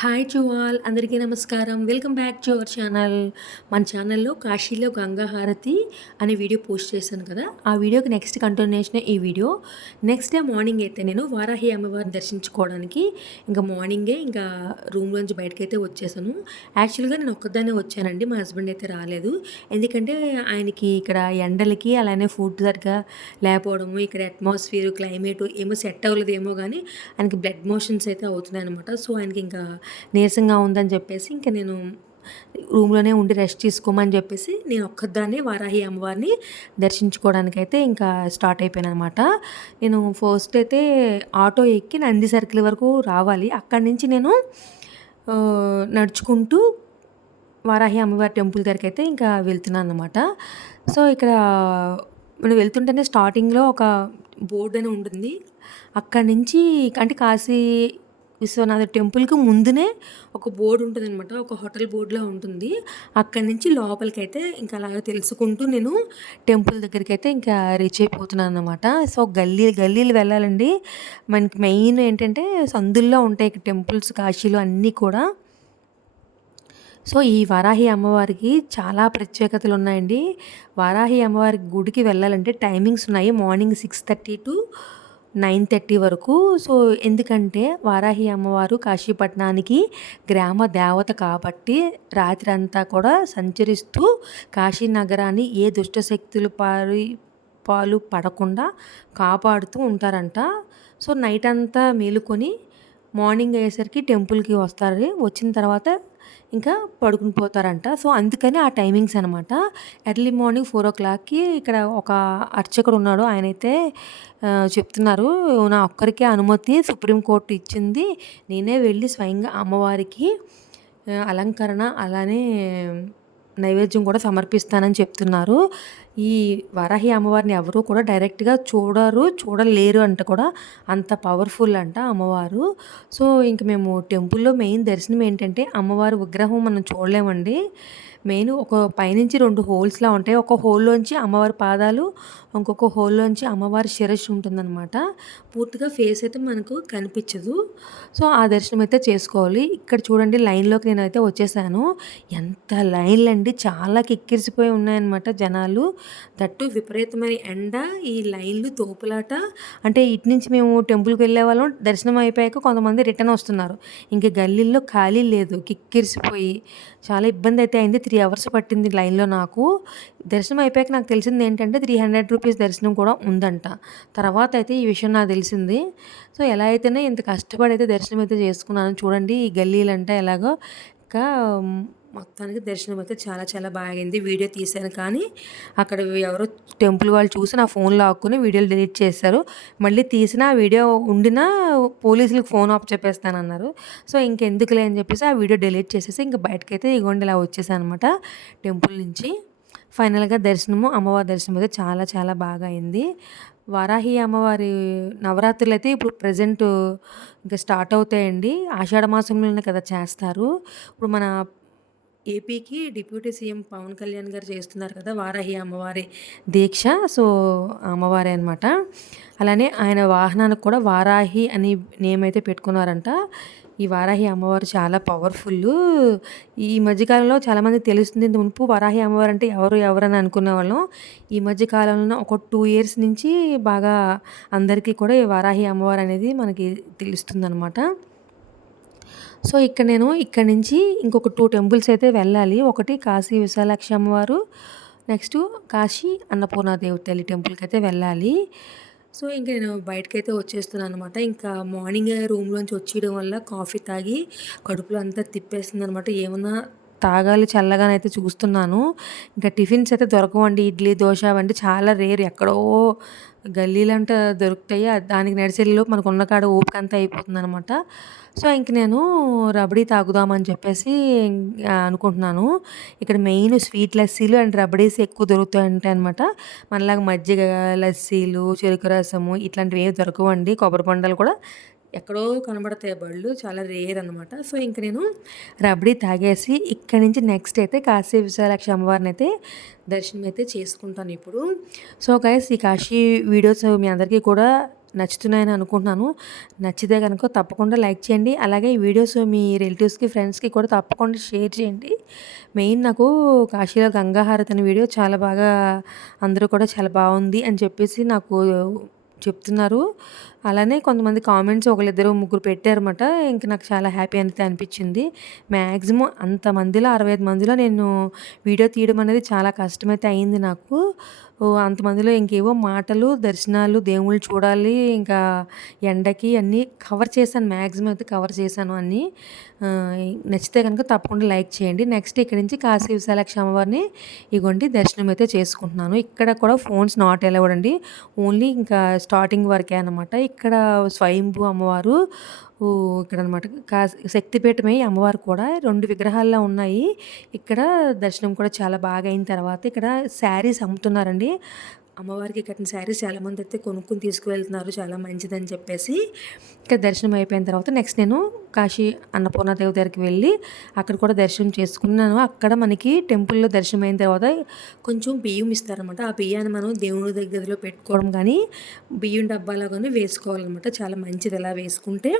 Hi to all అందరికీ నమస్కారం. Welcome back to our channel. మన ఛానల్లో కాశీలో గంగా హారతి అనే వీడియో పోస్ట్ చేశాను కదా. ఆ వీడియోకి నెక్స్ట్ కంటిన్యూషన్ ఈ వీడియో. నెక్స్ట్ డే మార్నింగ్ అయితే నేను వారాహి అమ్మవారిని దర్శించుకోవడానికి ఇంకా మార్నింగే ఇంకా రూమ్లోంచి బయటకు అయితే వచ్చేసాను యాక్చువల్గా నేను ఒక్కదాన్నే వచ్చానండి మా హస్బెండ్ అయితే రాలేదు. ఎందుకంటే ఆయనకి ఇక్కడ ఎండలకి అలానే ఫుడ్ సరిగ్గా లేకపోవడము ఇక్కడ అట్మాస్ఫియర్ క్లైమేట్ ఏమో సెట్ అవ్వలేదు ఏమో కానీ ఆయనకి బ్లడ్ మోషన్స్ అయితే అవుతున్నాయి అనమాట సో ఆయనకి ఇంకా నీరసంగా ఉందని చెప్పేసి ఇంకా నేను రూమ్లోనే ఉండి రెస్ట్ తీసుకోమని చెప్పేసి నేను ఒక్కదాన్నే వారాహి అమ్మవారిని దర్శించుకోవడానికైతే ఇంకా స్టార్ట్ అయిపోయాను అనమాట నేను ఫస్ట్ అయితే ఆటో ఎక్కి నంది సర్కిల్ వరకు రావాలి. అక్కడి నుంచి నేను నడుచుకుంటూ వారాహి అమ్మవారి టెంపుల్ దగ్గరికి అయితే ఇంకా వెళ్తున్నాను అనమాట సో ఇక్కడ మనం వెళ్తుంటేనే స్టార్టింగ్లో ఒక బోర్డు అని ఉంటుంది. అక్కడి నుంచి అంటే కాశీ విశ్వనాథ టెంపుల్కి ముందునే ఒక బోర్డు ఉంటుంది అనమాట ఒక హోటల్ బోర్డులా ఉంటుంది. అక్కడి నుంచి లోపలికి అయితే ఇంకా అలాగే తెలుసుకుంటూ నేను టెంపుల్ దగ్గరికి అయితే ఇంకా రీచ్ అయిపోతున్నాను అనమాట సో గల్లీ గల్లీలు వెళ్ళాలండి. మనకి మెయిన్ ఏంటంటే సందుల్లో ఉంటాయి ఇక్కడ టెంపుల్స్ కాశీలు అన్నీ కూడా. సో ఈ వారాహి అమ్మవారికి చాలా ప్రత్యేకతలు ఉన్నాయండి. వారాహి అమ్మవారి గుడికి వెళ్ళాలంటే టైమింగ్స్ ఉన్నాయి. Morning six thirty to nine thirty వరకు. సో ఎందుకంటే వారాహి అమ్మవారు కాశీపట్నానికి గ్రామ దేవత కాబట్టి రాత్రి అంతా కూడా సంచరిస్తూ కాశీ నగరాన్ని ఏ దుష్ట శక్తులు పారి పాలు పడకుండా కాపాడుతూ ఉంటారంట. సో నైట్ అంతా మేలుకొని మార్నింగ్ అయ్యేసరికి టెంపుల్కి వస్తారు. వచ్చిన తర్వాత ఇంకా పడుకుని పోతారంట. సో అందుకని ఆ టైమింగ్స్ అనమాట ఎర్లీ మార్నింగ్ ఫోర్ ఓ క్లాక్కి ఇక్కడ ఒక అర్చకుడు ఉన్నాడు. ఆయనైతే చెప్తున్నారు నా ఒక్కరికే అనుమతి సుప్రీంకోర్టు ఇచ్చింది. నేనే వెళ్ళి స్వయంగా అమ్మవారికి అలంకరణ అలానే నైవేద్యం కూడా సమర్పిస్తానని చెప్తున్నారు. ఈ వరాహి అమ్మవారిని ఎవరు కూడా డైరెక్ట్గా చూడరు చూడలేరు అంట కూడా. అంత పవర్ఫుల్ అంట అమ్మవారు. సో ఇంక మేము టెంపుల్లో మెయిన్ దర్శనం ఏంటంటే అమ్మవారి విగ్రహం మనం చూడలేమండి. మెయిన్ ఒక పైనుంచి రెండు హోల్స్లా ఉంటాయి. ఒక హోల్లోంచి అమ్మవారి పాదాలు ఇంకొక హోల్లోంచి అమ్మవారి శిరస్సు ఉంటుందన్నమాట. పూర్తిగా ఫేస్ అయితే మనకు కనిపించదు. సో ఆ దర్శనం అయితే చేసుకోవాలి. ఇక్కడ చూడండి లైన్లోకి నేనైతే వచ్చేసాను. ఎంత లైన్లు అండి చాలా కిక్కిరిసిపోయి ఉన్నాయన్నమాట జనాలు. దట్టు విపరీతమైన ఎండ ఈ లైన్లు తోపులాట. అంటే ఇటు నుంచి మేము టెంపుల్కి వెళ్ళే వాళ్ళం. దర్శనం అయిపోయాక కొంతమంది రిటర్న్ వస్తున్నారు. ఇంక గల్లీల్లో ఖాళీ లేదు. కిక్కిరిసిపోయి. చాలా ఇబ్బంది అయితే అయింది. త్రీ అవర్స్ పట్టింది లైన్లో నాకు. దర్శనం అయిపోయాక నాకు తెలిసింది ఏంటంటే త్రీ హండ్రెడ్ రూపీస్ దర్శనం కూడా ఉందంట. తర్వాత అయితే ఈ విషయం నాకు తెలిసింది. సో ఎలా అయితేనే ఇంత కష్టపడి అయితే దర్శనం అయితే చేసుకున్నాను. చూడండి ఈ గల్లీలంటే ఎలాగో. ఇంకా మొత్తానికి దర్శనం అయితే చాలా చాలా బాగైంది. వీడియో తీశాను కానీ అక్కడ ఎవరో టెంపుల్ వాళ్ళు చూసి నా ఫోన్లో ఆక్కుని వీడియోలు డిలీట్ చేశారు. మళ్ళీ తీసిన ఆ వీడియో ఉండినా పోలీసులకు ఫోన్ ఆఫ్ చెప్పేస్తానన్నారు. సో ఇంకెందుకులే అని చెప్పేసి ఆ వీడియో డిలీట్ చేసేసి ఇంకా బయటకైతే ఇగోండి ఇలా వచ్చేసాను అనమాట టెంపుల్ నుంచి. ఫైనల్గా దర్శనము అమ్మవారి దర్శనం అయితే చాలా చాలా బాగా అయింది వారాహి అమ్మవారి నవరాత్రులు అయితే ఇప్పుడు ప్రజెంట్ ఇంకా స్టార్ట్ అవుతాయండి. ఆషాఢ మాసంలోనే కదా చేస్తారు. ఇప్పుడు మన ఏపీకి డిప్యూటీ సీఎం పవన్ కళ్యాణ్ గారు చేస్తున్నారు కదా వారాహి అమ్మవారి దీక్ష. సో అమ్మవారే అనమాట అలానే ఆయన వాహనానికి కూడా వారాహి అని నేమ్ అయితే పెట్టుకున్నారంట. ఈ వారాహి అమ్మవారు చాలా పవర్ఫుల్ ఈ మధ్యకాలంలో చాలామంది తెలుస్తుంది మునుపు వారాహి అమ్మవారు అంటే ఎవరు ఎవరని అనుకునే వాళ్ళం ఈ మధ్య కాలంలో ఒక టూ ఇయర్స్ నుంచి బాగా అందరికీ కూడా ఈ వారాహి అమ్మవారు అనేది మనకి తెలుస్తుందన్నమాట. సో ఇక్కడ నేను ఇక్కడ నుంచి ఇంకొక టూ టెంపుల్స్ అయితే వెళ్ళాలి. ఒకటి కాశీ విశాలాక్షి అమ్మవారు నెక్స్ట్ కాశీ అన్నపూర్ణాదేవి తల్లి టెంపుల్కి అయితే వెళ్ళాలి. సో ఇంకా నేను బయటకైతే వచ్చేస్తున్నాను అనమాట ఇంకా మార్నింగ్ రూమ్లోంచి వచ్చేయడం వల్ల కాఫీ తాగి కడుపులో అంతా తిప్పేస్తుంది అనమాట ఏమన్నా తాగాలి చల్లగానైతే చూస్తున్నాను. ఇంకా టిఫిన్స్ అయితే దొరకవండి. ఇడ్లీ దోశ వంటి చాలా రేర్ ఎక్కడో గల్లీలంట దొరుకుతాయి. దానికి నడిచేలో మనకు ఉన్న కాడ ఓపిక అంతా అయిపోతుంది అనమాట సో ఇంక నేను రబడీ తాగుదామని చెప్పేసి అనుకుంటున్నాను. ఇక్కడ మెయిన్ స్వీట్ లస్సీలు అండ్ రబడీస్ ఎక్కువ దొరుకుతాయి ఉంటాయి అనమాట మనలాగా మజ్జిగ లస్సీలు చెరుకు రసము ఇట్లాంటివి ఏవి దొరకవండి. కొబ్బరి పండలు కూడా ఎక్కడో కనబడతాయి బళ్ళు చాలా రేర్ అనమాట సో ఇంక నేను రబడీ తాగేసి ఇక్కడి నుంచి నెక్స్ట్ అయితే కాశీ విశాలాక్షి అమ్మవారిని అయితే దర్శనం అయితే చేసుకుంటాను ఇప్పుడు. సో గైస్ ఈ కాశీ వీడియోస్ మీ అందరికీ కూడా నచ్చుతున్నాయని అనుకుంటున్నాను. నచ్చితే కనుక తప్పకుండా లైక్ చేయండి. అలాగే ఈ వీడియోస్ మీ రిలేటివ్స్కి ఫ్రెండ్స్కి కూడా తప్పకుండా షేర్ చేయండి. మెయిన్ నాకు కాశీలో గంగాహారతి అనే వీడియో చాలా బాగా అందరూ కూడా చాలా బాగుంది అని చెప్పేసి నాకు చెప్తున్నారు. అలానే కొంతమంది కామెంట్స్ ఒకళ్ళిద్దరు ముగ్గురు పెట్టారన్నమాట. ఇంక నాకు చాలా హ్యాపీ అయితే అనిపించింది. మ్యాక్సిమం అంతమందిలో అరవై ఐదు మందిలో నేను వీడియో తీయడం అనేది చాలా కష్టమైతే అయింది నాకు. అంతమందిలో ఇంకేవో మాటలు దర్శనాలు దేవుళ్ళు చూడాలి ఇంకా ఎండకి అన్నీ కవర్ చేశాను మ్యాక్సిమం అయితే కవర్ చేశాను అన్నీ. నచ్చితే కనుక తప్పకుండా లైక్ చేయండి. నెక్స్ట్ ఇక్కడి నుంచి కాశీ విశాలక్ష అమ్మవారిని ఇగోండి దర్శనం అయితే చేసుకుంటున్నాను. ఇక్కడ కూడా ఫోన్స్ నాట్ అలౌడ్ అండి. ఓన్లీ ఇంకా స్టార్టింగ్ వరకే అనమాట ఇక్కడ స్వయంభూ అమ్మవారు ఇక్కడ అనమాట కా శక్తిపీఠమే అమ్మవారు కూడా. రెండు విగ్రహాల్లో ఉన్నాయి. ఇక్కడ దర్శనం కూడా చాలా బాగా అయిన తర్వాత ఇక్కడ శారీస్ అమ్ముతున్నారండి. అమ్మవారికి కట్టిన శారీస్ చాలామంది అయితే కొనుక్కొని తీసుకువెళ్తున్నారు చాలా మంచిదని చెప్పేసి. ఇక దర్శనం అయిపోయిన తర్వాత నెక్స్ట్ నేను కాశీ అన్నపూర్ణ దేవి దగ్గరికి వెళ్ళి అక్కడ కూడా దర్శనం చేసుకున్నాను. అక్కడ మనకి టెంపుల్లో దర్శనం అయిన తర్వాత కొంచెం బియ్యం ఇస్తారనమాట ఆ బియ్యాన్ని మనం దేవుని దగ్గరలో పెట్టుకోవడం కానీ బియ్యం డబ్బాలో కానీ వేసుకోవాలన్నమాట. చాలా మంచిది అలా వేసుకుంటే.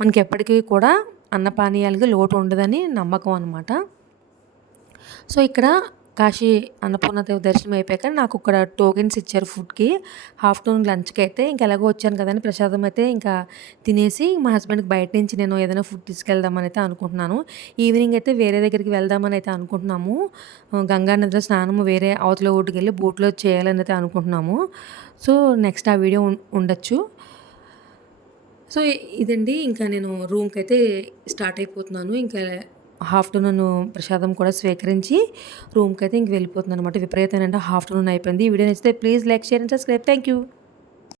మనకి ఎప్పటికీ కూడా అన్నపానీయాలకి లోటు ఉండదని నమ్మకం అనమాట సో ఇక్కడ కాశీ అన్నపూర్ణదేవి దర్శనం అయిపోయాక నాకు ఇక్కడ టోకెన్స్ ఇచ్చారు ఫుడ్కి. ఆఫ్టర్నూన్ లంచ్కి అయితే ఇంకా ఎలాగో వచ్చాను కదండి ప్రసాదం అయితే ఇంకా తినేసి మా హస్బెండ్కి బయట నుంచి నేను ఏదైనా ఫుడ్ తీసుకెళ్దామని అయితే అనుకుంటున్నాను. ఈవినింగ్ అయితే వేరే దగ్గరికి వెళ్దామని అయితే అనుకుంటున్నాము. గంగా నదిలో స్నానము వేరే అవతల ఒడ్డుకి వెళ్ళి బోట్లో చేయాలని అయితే అనుకుంటున్నాము. సో నెక్స్ట్ ఆ వీడియో ఉండొచ్చు. సో ఇదండి. ఇంకా నేను రూమ్కి అయితే స్టార్ట్ అయిపోతున్నాను. ఇంకా ఆఫ్టర్నూన్ ప్రసాదం కూడా స్వీకరించి రూమ్కి అయితే ఇంక వెళ్ళిపోతుంది అనమాట విపరీతమైన ఆఫ్టర్నూన్ అయిపోయింది. ఈ వీడియో నచ్చితే please like share and subscribe. Thank you